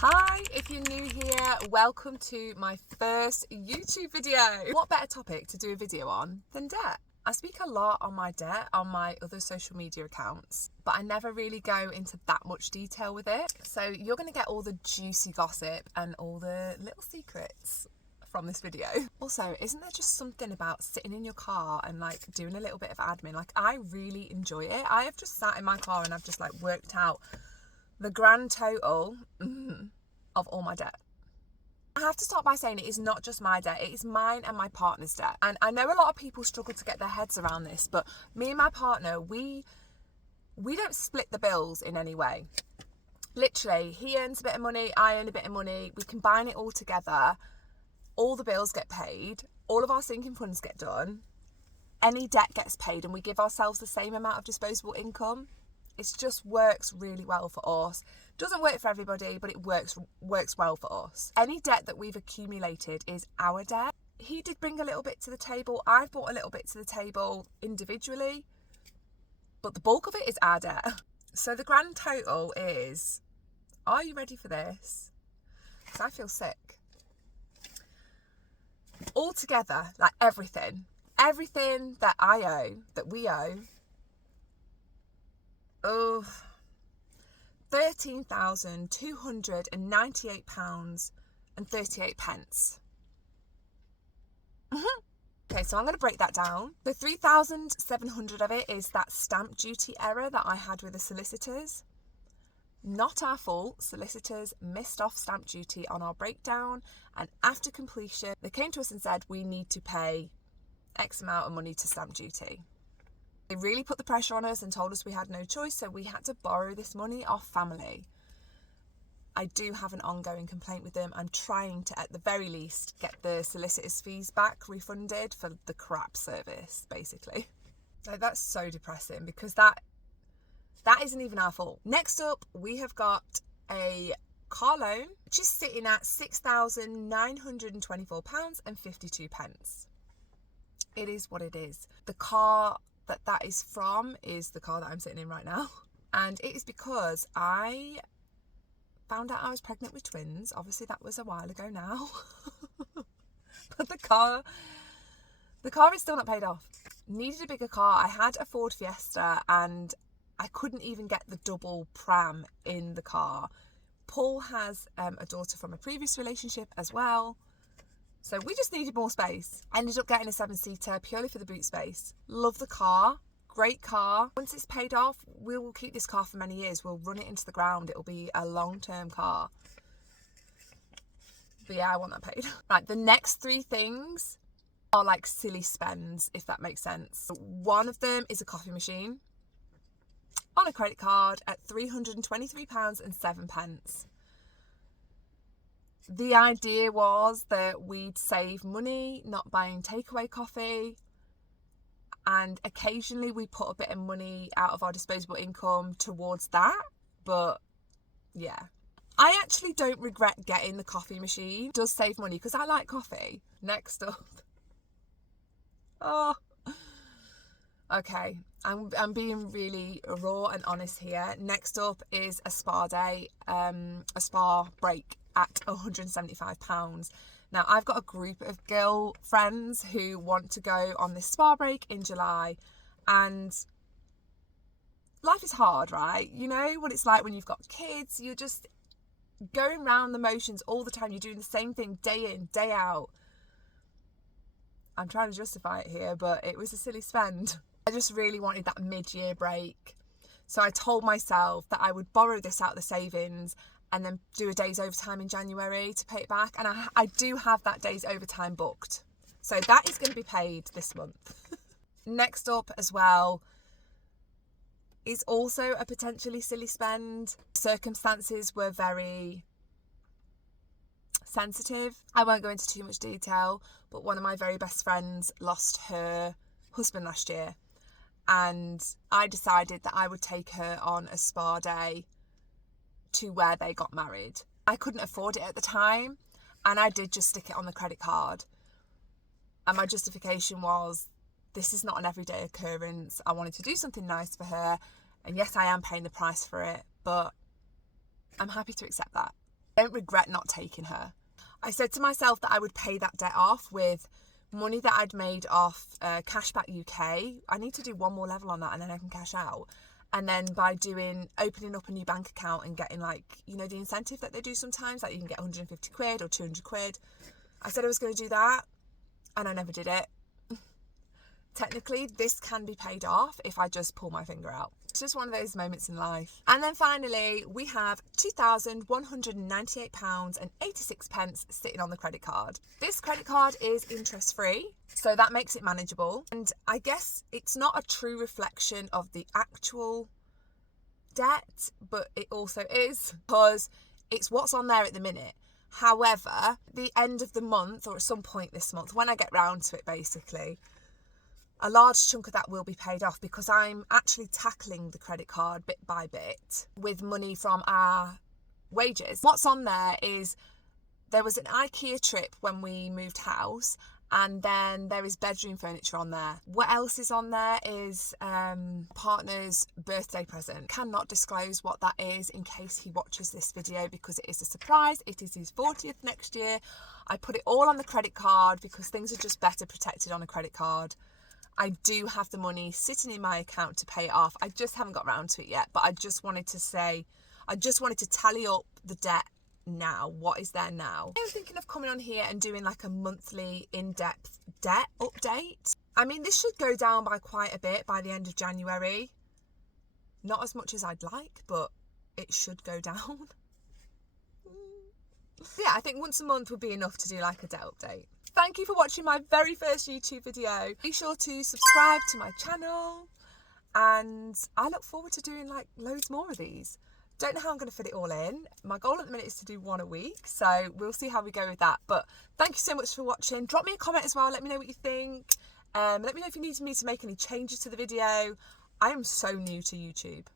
Hi, if you're new here, welcome to my first YouTube video. What better topic to do a video on than debt? I speak a lot on my debt on my other social media accounts, but I never really go into that much detail with it. So you're going to get all the juicy gossip and all the little secrets from this video. Also, isn't there just something about sitting in your car and like doing a little bit of admin? Like, I really enjoy it. I have just sat in my car and I've just like worked out the grand total of all my debt. I have to start by saying it is not just my debt, it is mine and my partner's debt. And I know a lot of people struggle to get their heads around this, but me and my partner, we don't split the bills in any way. Literally, he earns a bit of money, I earn a bit of money, we combine it all together, all the bills get paid, all of our sinking funds get done, any debt gets paid, and we give ourselves the same amount of disposable income. It just works really well for us. Doesn't work for everybody, but it works well for us. Any debt that we've accumulated is our debt. He did bring a little bit to the table. I've brought a little bit to the table individually, but the bulk of it is our debt. So the grand total is, are you ready for this? Because I feel sick. Altogether, like everything that I owe, that we owe, of £13,298.38. Okay, so I'm going to break that down. The 3,700 of it is that stamp duty error that I had with the solicitors. Not our fault. Solicitors missed off stamp duty on our breakdown, and after completion they came to us and said we need to pay X amount of money to stamp duty. They really put the pressure on us and told us we had no choice, so we had to borrow this money off family. I do have an ongoing complaint with them. I'm trying to, at the very least, get the solicitor's fees back refunded for the crap service, basically. So that's so depressing because that isn't even our fault. Next up, we have got a car loan, which is sitting at £6,924.52. It is what it is. The car that is from is the car that I'm sitting in right now, and it is because I found out I was pregnant with twins. Obviously that was a while ago now. But the car is still not paid off. Needed a bigger car. I had a Ford Fiesta and I couldn't even get the double pram in the car. Paul has a daughter from a previous relationship as well, so we just needed more space. I ended up getting a 7-seater purely for the boot space. Love the car. Great car. Once it's paid off, we will keep this car for many years. We'll run it into the ground. It'll be a long-term car. But yeah, I want that paid. Right, the next three things are like silly spends, if that makes sense. One of them is a coffee machine on a credit card at £323.07. The idea was that we'd save money not buying takeaway coffee, and occasionally we put a bit of money out of our disposable income towards that. But yeah, I actually don't regret getting the coffee machine. It does save money because I like coffee. Next up, okay, I'm being really raw and honest here. Next up is a spa day, a spa break at £175. Now, I've got a group of girl friends who want to go on this spa break in July, and life is hard, right? You know what it's like when you've got kids. You're just going round the motions all the time. You're doing the same thing day in, day out. I'm trying to justify it here, but it was a silly spend. I just really wanted that mid-year break. So I told myself that I would borrow this out of the savings and then do a day's overtime in January to pay it back. And I do have that day's overtime booked. So that is going to be paid this month. Next up as well is also a potentially silly spend. Circumstances were very sensitive. I won't go into too much detail, but one of my very best friends lost her husband last year. And I decided that I would take her on a spa day to where they got married. I couldn't afford it at the time, and I did just stick it on the credit card. And my justification was, this is not an everyday occurrence. I wanted to do something nice for her, and yes, I am paying the price for it, but I'm happy to accept that. I don't regret not taking her. I said to myself that I would pay that debt off with money that I'd made off Cashback UK. I need to do one more level on that and then I can cash out. And then by opening up a new bank account and getting, like, you know, the incentive that they do sometimes, like you can get 150 quid or 200 quid. I said I was going to do that and I never did it. Technically, this can be paid off if I just pull my finger out. It's just one of those moments in life. And then finally, we have £2,198.86 sitting on the credit card. This credit card is interest free, so that makes it manageable. And I guess it's not a true reflection of the actual debt, but it also is, because it's what's on there at the minute. However, the end of the month, or at some point this month, when I get round to it basically, a large chunk of that will be paid off because I'm actually tackling the credit card bit by bit with money from our wages. What's on there is, there was an IKEA trip when we moved house, and then there is bedroom furniture on there. What else is on there is partner's birthday present. Cannot disclose what that is in case he watches this video because it is a surprise. It is his 40th next year. I put it all on the credit card because things are just better protected on a credit card. I do have the money sitting in my account to pay it off. I just haven't got around to it yet, but I just wanted to tally up the debt now. What is there now? I was thinking of coming on here and doing like a monthly in-depth debt update. I mean, this should go down by quite a bit by the end of January. Not as much as I'd like, but it should go down. Yeah, I think once a month would be enough to do like a debt update. Thank you for watching my very first YouTube video. Be sure to subscribe to my channel, and I look forward to doing like loads more of these. Don't know how I'm going to fit it all in. My goal at the minute is to do one a week, so we'll see how we go with that. But thank you so much for watching. Drop me a comment as well. Let me know what you think. Let me know if you need me to make any changes to the video. I am so new to YouTube.